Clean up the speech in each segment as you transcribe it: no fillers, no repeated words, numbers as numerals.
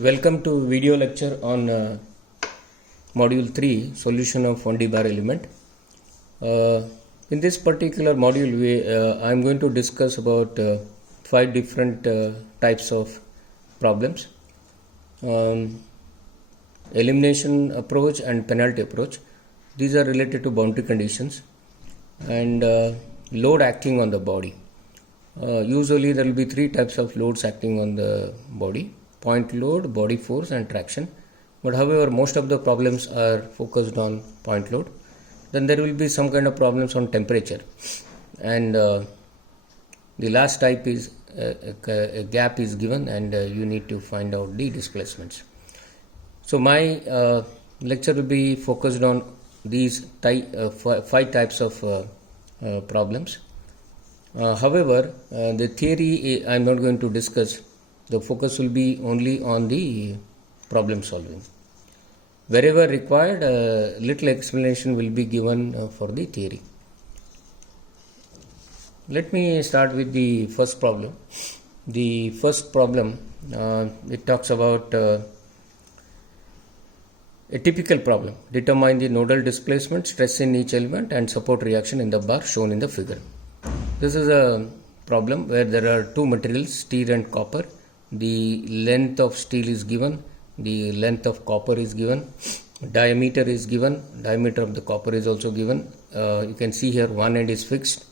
Welcome to video lecture on module 3 solution of 1D bar element. In this particular module I am going to discuss about 5 different types of problems. Elimination approach and penalty approach. These are related to boundary conditions and load acting on the body. Usually there will be 3 types of loads acting on the body: point load, body force and traction. But however, most of the problems are focused on point load. Then there will be some kind of problems on temperature, and the last type is a gap is given and you need to find out the displacements. So my lecture will be focused on these 5 types of problems. However, the theory I am not going to discuss. The focus will be only on the problem solving. Wherever required, little explanation will be given for the theory. Let me start with the first problem. The first problem, it talks about a typical problem. Determine the nodal displacement, stress in each element and support reaction in the bar shown in the figure. This is a problem where there are 2 materials, steel and copper. The length of steel is given, the length of copper is given, diameter is given, diameter of the copper is also given. You can see here one end is fixed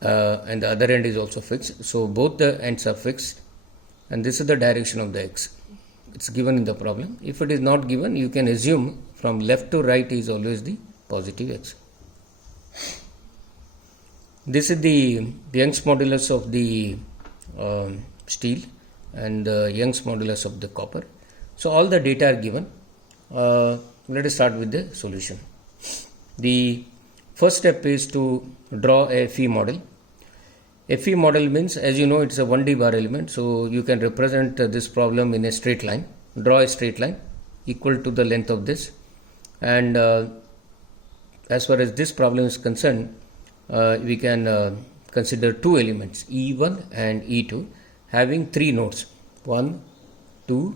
and the other end is also fixed. So both the ends are fixed, and this is the direction of the x. It's given in the problem. If it is not given, you can assume from left to right is always the positive x. This is the Young's modulus of the steel and Young's modulus of the copper. So all the data are given. Let us start with the solution. The first step is to draw a FE model. FE model means, as you know, it's a 1D bar element, so you can represent this problem in a straight line. Draw a straight line equal to the length of this, and as far as this problem is concerned, we can consider 2 elements, E1 and E2, having 3 nodes, 1, 2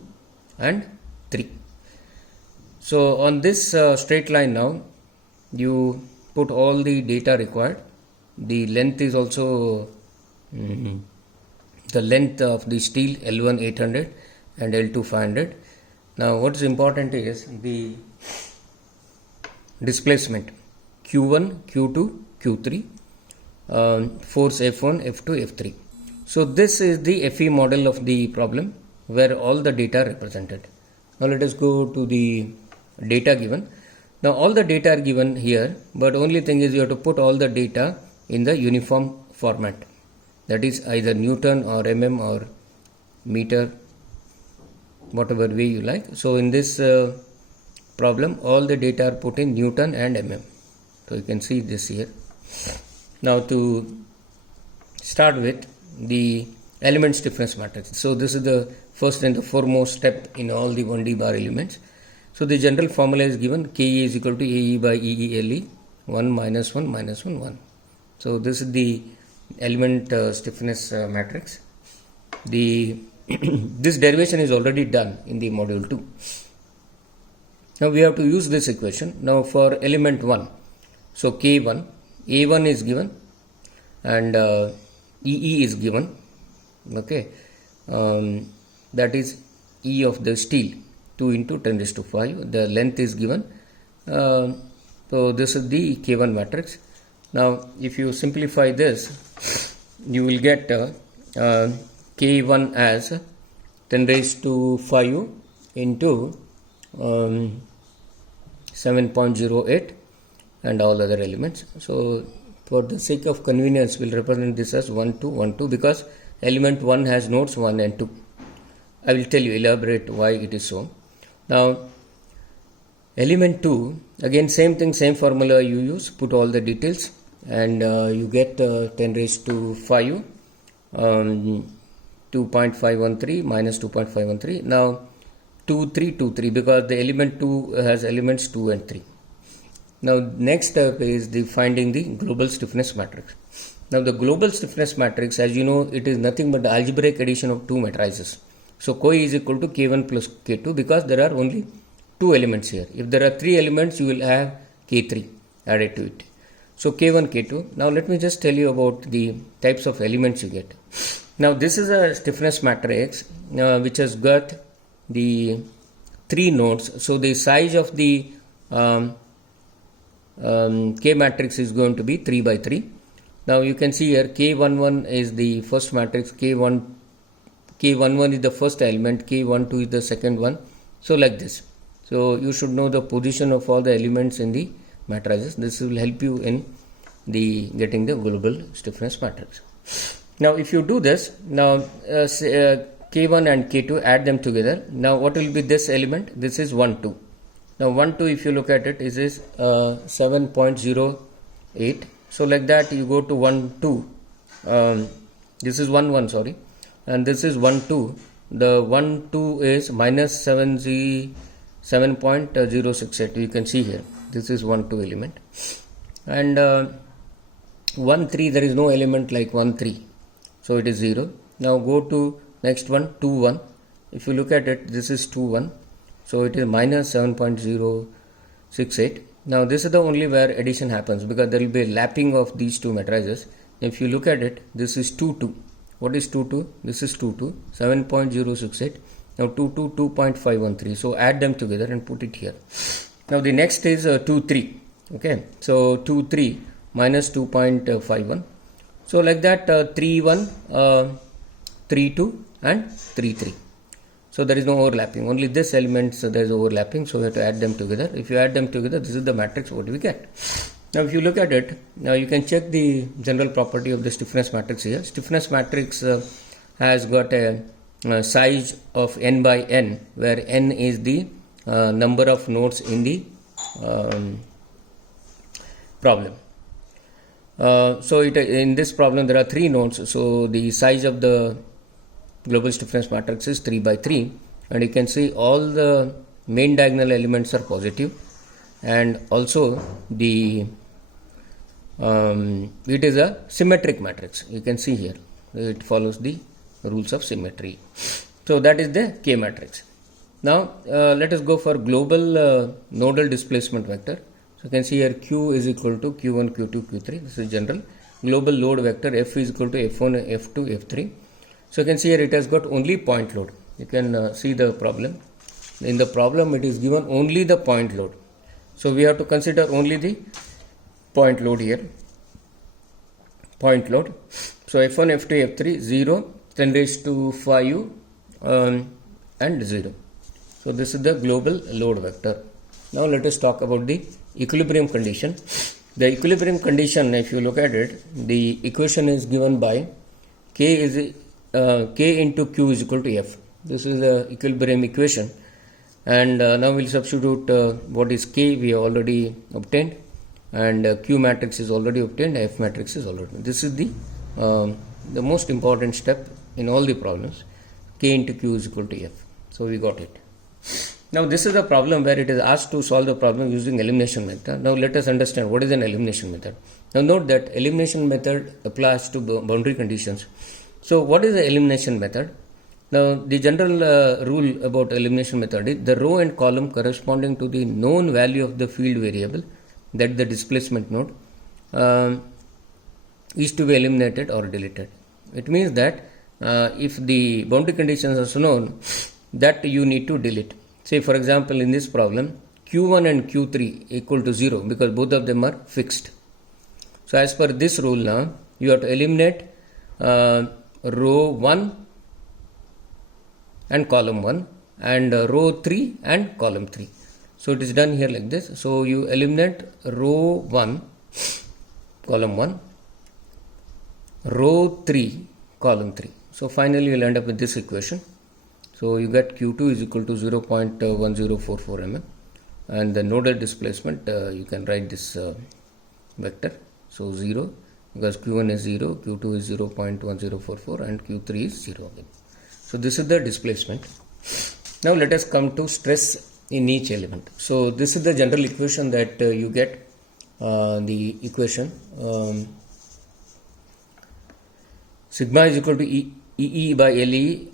and 3. So on this straight line now, you put all the data required. The length is also the length of the steel, L1 800 and L2 500. Now what is important is the displacement Q1, Q2, Q3, force F1, F2, F3. So this is the FE model of the problem where all the data are represented. Now let us go to the data given. Now all the data are given here, but only thing is you have to put all the data in the uniform format. That is either Newton or mm or meter, whatever way you like. So in this problem, all the data are put in Newton and mm. So you can see this here. Now to start with the element stiffness matrix. So this is the first and the foremost step in all the 1D bar elements. So the general formula is given: Ke is equal to Ae by EELE, 1 minus 1 minus 1 1. So this is the element stiffness matrix. The this derivation is already done in the module 2. Now we have to use this equation. Now for element 1, so K1, A1 is given and EE is given. Okay, that is E of the steel, 2 into 10 raised to 5. The length is given. So this is the K1 matrix. Now if you simplify this, you will get K1 as 10 raised to 5 into 7.08 and all other elements. So for the sake of convenience, we will represent this as 1 2 1 2 because element 1 has nodes 1 and 2. I will tell you, elaborate why it is so. Now element 2, again same thing, same formula you use, put all the details and you get 10 raised to 5, 2.513 minus 2.513. Now 2 3 2 3 because the element 2 has elements 2 and 3. Now next step is the finding the global stiffness matrix. Now the global stiffness matrix, as you know, it is nothing but the algebraic addition of two matrices. So Koi is equal to K1 plus K2 because there are only 2 elements here. If there are 3 elements, you will have K3 added to it. So K1, K2. Now let me just tell you about the types of elements you get. Now this is a stiffness matrix which has got the 3 nodes. So the size of the K matrix is going to be 3 by 3. Now you can see here K11 is the first matrix, K11 is the first element, K12 is the second one. So like this. So you should know the position of all the elements in the matrices. This will help you in the getting the global stiffness matrix. Now if you do this, now K1 and K2, add them together. Now what will be this element? This is 1, 2. Now 1, 2, if you look at it, is 7.08. So like that you go to 1, 2. This is 1, 1, sorry. And this is 1, 2. The 1, 2 is minus 7.068. You can see here. This is 1, 2 element. And 1, 3, there is no element like 1, 3. So it is 0. Now go to next one, 2, 1. If you look at it, this is 2, 1. So it is minus 7.068. Now this is the only where addition happens because there will be a lapping of these two matrices. If you look at it, this is 2, 2. What is 2, 2? This is 2, 2. 7.068. Now 2, 2, 2.513. So add them together and put it here. Now the next is 2, 3. Okay. So 2, 3 minus 2.51. So like that 3, 1, 3, 2 and 3, 3. So there is no overlapping. Only this elements there is overlapping. So we have to add them together. If you add them together, this is the matrix what we get. Now if you look at it, now you can check the general property of the stiffness matrix here. Stiffness matrix has got a size of n by n, where n is the number of nodes in the problem. So in this problem there are 3 nodes. So the size of the global stiffness matrix is 3 by 3, and you can see all the main diagonal elements are positive, and also the it is a symmetric matrix. You can see here it follows the rules of symmetry. So that is the K matrix. Now let us go for global nodal displacement vector. So you can see here Q is equal to Q1, Q2, Q3. This is general. Global load vector F is equal to F1, F2, F3. So you can see here it has got only point load. You can see the problem. In the problem it is given only the point load. So we have to consider only the point load here. Point load. So F1, F2, F3, 0, 10 raised to 5 and 0. So this is the global load vector. Now let us talk about the equilibrium condition. The equilibrium condition, if you look at it, the equation is given by K into Q is equal to F. This is the equilibrium equation. And now we'll substitute what is K we have already obtained, and Q matrix is already obtained, F matrix is already obtained. This is the most important step in all the problems. K into Q is equal to F. So we got it. Now this is a problem where it is asked to solve the problem using elimination method. Now let us understand what is an elimination method. Now note that elimination method applies to boundary conditions. So what is the elimination method? Now the general rule about elimination method is the row and column corresponding to the known value of the field variable, that the displacement node, is to be eliminated or deleted. It means that if the boundary conditions are known, that you need to delete. Say for example in this problem Q1 and Q3 equal to 0 because both of them are fixed. So as per this rule now you have to eliminate row 1 and column 1 and row 3 and column 3. So it is done here like this. So you eliminate row 1, column 1, row 3, column 3. So finally you will end up with this equation. So you get Q2 is equal to 0.1044 mm, and the nodal displacement you can write this vector. So 0 because Q1 is 0, Q2 is 0.1044 and Q3 is 0 again. So this is the displacement. Now let us come to stress in each element. So this is the general equation that you get, the equation sigma is equal to EE by LE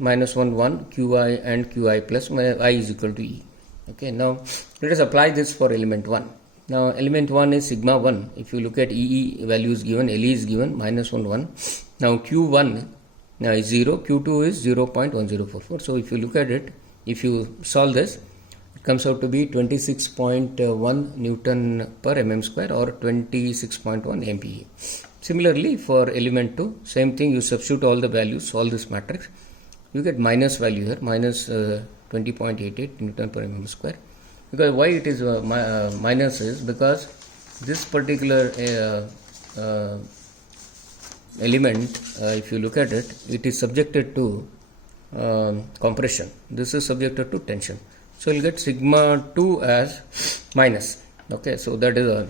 minus 1 1 QI and QI plus I is equal to E. Okay, now let us apply this for element 1. Now element 1 is sigma 1. If you look at EE value is given, LE is given minus 1 1. Now Q1 now is 0, Q2 is 0.1044. So if you look at it, if you solve this, it comes out to be 26.1 Newton per mm square or 26.1 MPa. Similarly, for element 2, same thing, you substitute all the values, solve this matrix, you get minus value here, minus 20.88 Newton per mm square. Because why it is minus is because this particular element, if you look at it, it is subjected to compression. This is subjected to tension. So you'll get sigma 2 as minus. Okay, so that is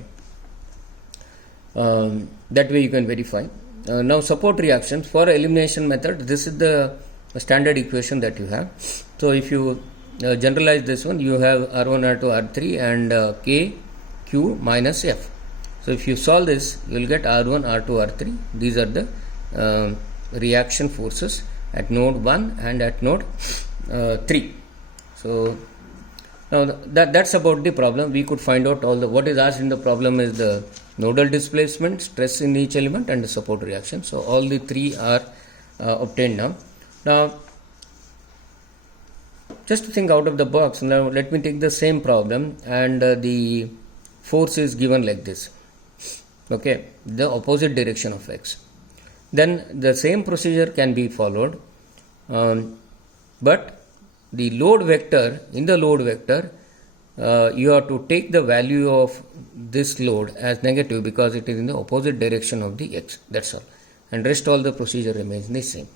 that way you can verify. Now support reactions for elimination method, this is the standard equation that you have. So if you generalize this one, you have R1, R2, R3 and K, Q minus F. So if you solve this, you will get R1, R2, R3. These are the reaction forces at node 1 and at node 3. So now that's about the problem. We could find out all the, what is asked in the problem is the nodal displacement, stress in each element and the support reaction. So all the three are obtained now. Now just to think out of the box, now let me take the same problem and the force is given like this. Okay, the opposite direction of x. Then the same procedure can be followed, but the load vector, in the load vector, you have to take the value of this load as negative because it is in the opposite direction of the x. That's all. And rest all the procedure remains the same.